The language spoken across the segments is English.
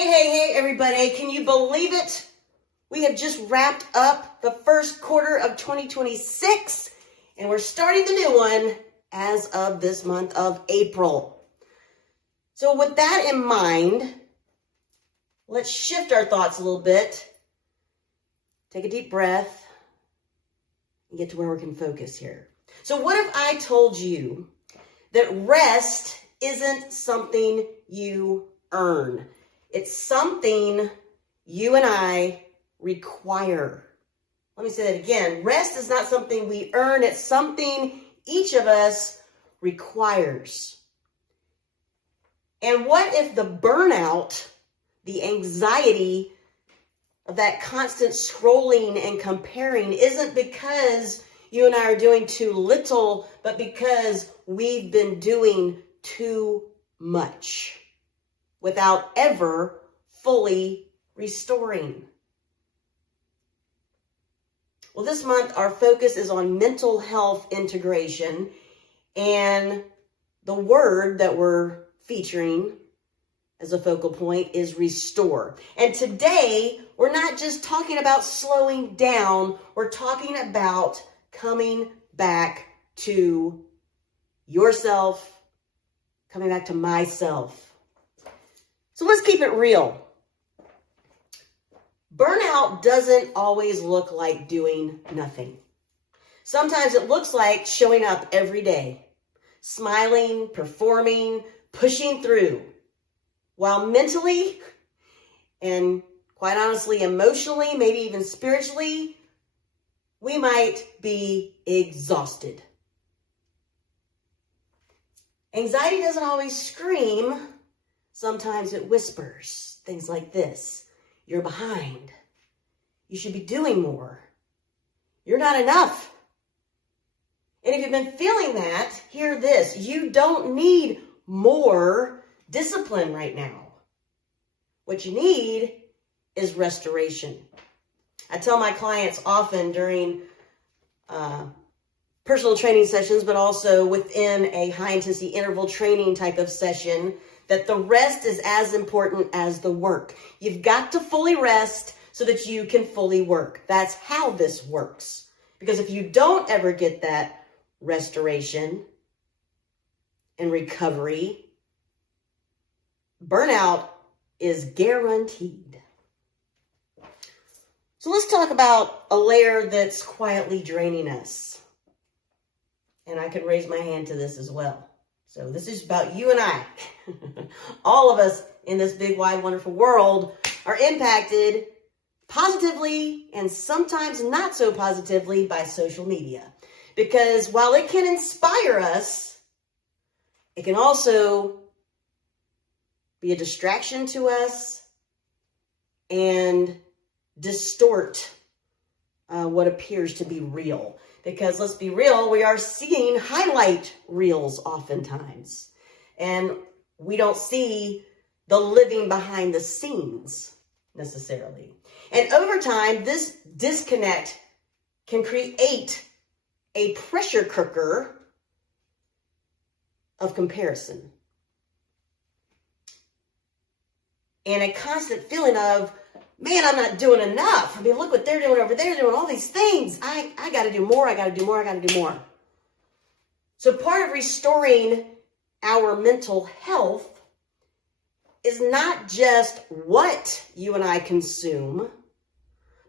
Hey, everybody. Can you believe it? We have just wrapped up the first quarter of 2026, and we're starting the new one as of this month of April. So with that in mind, let's shift our thoughts a little bit. Take a deep breath and get to where we can focus here. So what if I told you that rest isn't something you earn? It's something you and I require. Let me say that again. Rest is not something we earn. It's something each of us requires. And what if the burnout, the anxiety of that constant scrolling and comparing isn't because you and I are doing too little, but because we've been doing too much without ever fully restoring? Well, this month, our focus is on mental health integration, and the word that we're featuring as a focal point is restore. And today, we're not just talking about slowing down, we're talking about coming back to yourself, coming back to myself. So let's keep it real. Burnout doesn't always look like doing nothing. Sometimes it looks like showing up every day, smiling, performing, pushing through, while mentally and quite honestly, emotionally, maybe even spiritually, we might be exhausted. Anxiety doesn't always scream. Sometimes it whispers things like this. You're behind. You should be doing more. You're not enough. And if you've been feeling that, hear this. You don't need more discipline right now. What you need is restoration. I tell my clients often during personal training sessions, but also within a high-intensity interval training type of session, that the rest is as important as the work. You've got to fully rest so that you can fully work. That's how this works. Because if you don't ever get that restoration and recovery, burnout is guaranteed. So let's talk about a layer that's quietly draining us. And I can raise my hand to this as well. So this is about you and I. All of us in this big, wide, wonderful world are impacted positively and sometimes not so positively by social media. Because while it can inspire us, it can also be a distraction to us and distort what appears to be real. Because let's be real, we are seeing highlight reels oftentimes. And we don't see the living behind the scenes necessarily. And over time, this disconnect can create a pressure cooker of comparison. And a constant feeling of, man, I'm not doing enough. I mean, look what they're doing over there. They're doing all these things. I got to do more. I got to do more. I got to do more. So part of restoring our mental health is not just what you and I consume,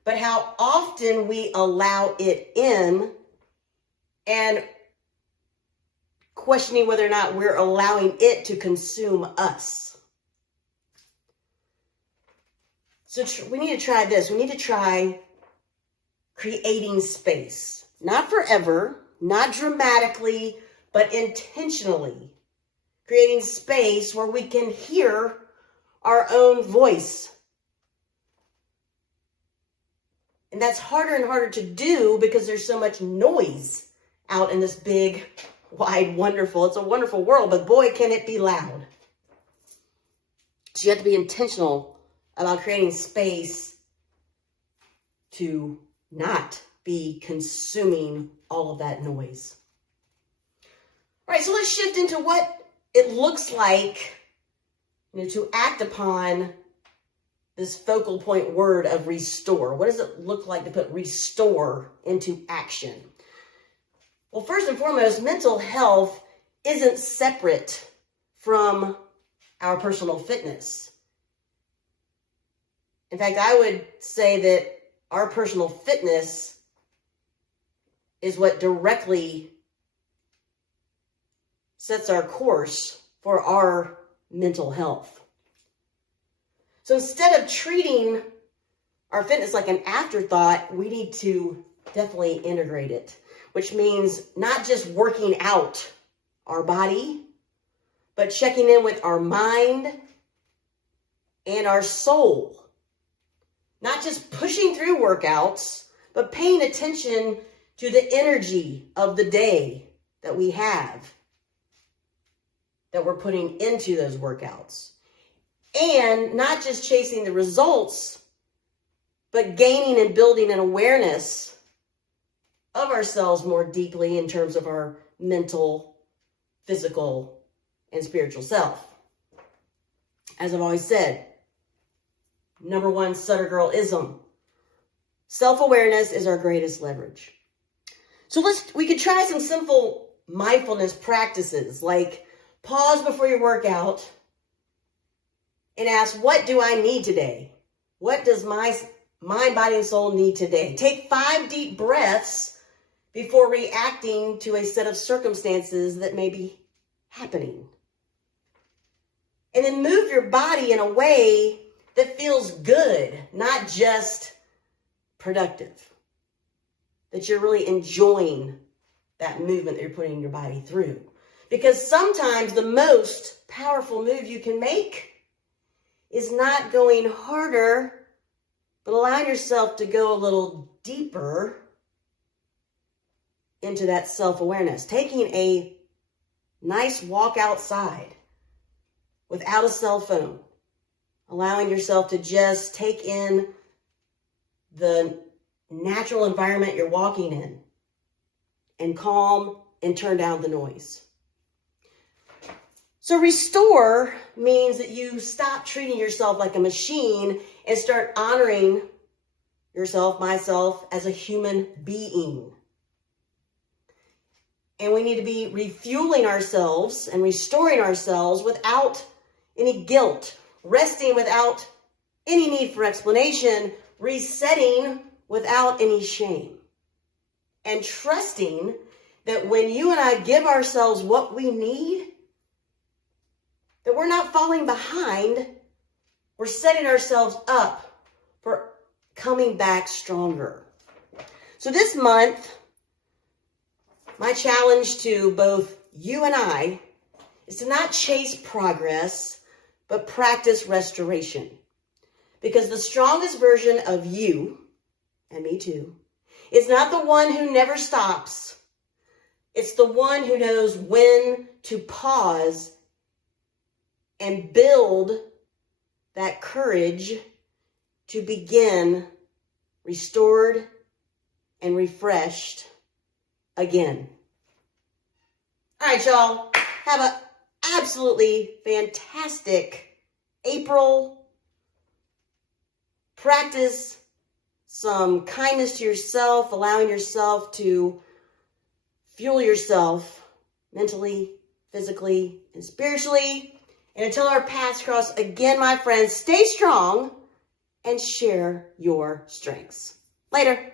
but how often we allow it in, and questioning whether or not we're allowing it to consume us. So we need to try this. We need to try creating space. Not forever, not dramatically, but intentionally. Creating space where we can hear our own voice. And that's harder and harder to do because there's so much noise out in this big, wide, wonderful. It's a wonderful world, but boy, can it be loud. So you have to be intentional about creating space to not be consuming all of that noise. All right, so let's shift into what it looks like, to act upon this focal point word of restore. What does it look like to put restore into action? Well, first and foremost, mental health isn't separate from our personal fitness. In fact, I would say that our personal fitness is what directly sets our course for our mental health. So instead of treating our fitness like an afterthought, we need to definitely integrate it, which means not just working out our body, but checking in with our mind and our soul. Not just pushing through workouts, but paying attention to the energy of the day that we have, that we're putting into those workouts. And not just chasing the results, but gaining and building an awareness of ourselves more deeply in terms of our mental, physical, and spiritual self. As I've always said, number one SutterGirl-ism. Self-awareness is our greatest leverage. So we could try some simple mindfulness practices, like pause before your workout and ask, what do I need today? What does my mind, body, and soul need today? Take 5 deep breaths before reacting to a set of circumstances that may be happening. And then move your body in a way that feels good, not just productive. That you're really enjoying that movement that you're putting your body through. Because sometimes the most powerful move you can make is not going harder, but allowing yourself to go a little deeper into that self-awareness. Taking a nice walk outside without a cell phone. Allowing yourself to just take in the natural environment you're walking in and calm and turn down the noise. So restore means that you stop treating yourself like a machine and start honoring yourself, myself, as a human being. And we need to be refueling ourselves and restoring ourselves without any guilt, resting without any need for explanation, resetting without any shame, and trusting that when you and I give ourselves what we need, that we're not falling behind, we're setting ourselves up for coming back stronger. So this month, my challenge to both you and I is to not chase progress, but practice restoration. Because the strongest version of you, and me too, is not the one who never stops. It's the one who knows when to pause and build that courage to begin restored and refreshed again. All right, y'all. Have an absolutely fantastic April. Practice some kindness to yourself, allowing yourself to fuel yourself mentally, physically, and spiritually. And until our paths cross again, my friends, stay strong and share your strengths. Later.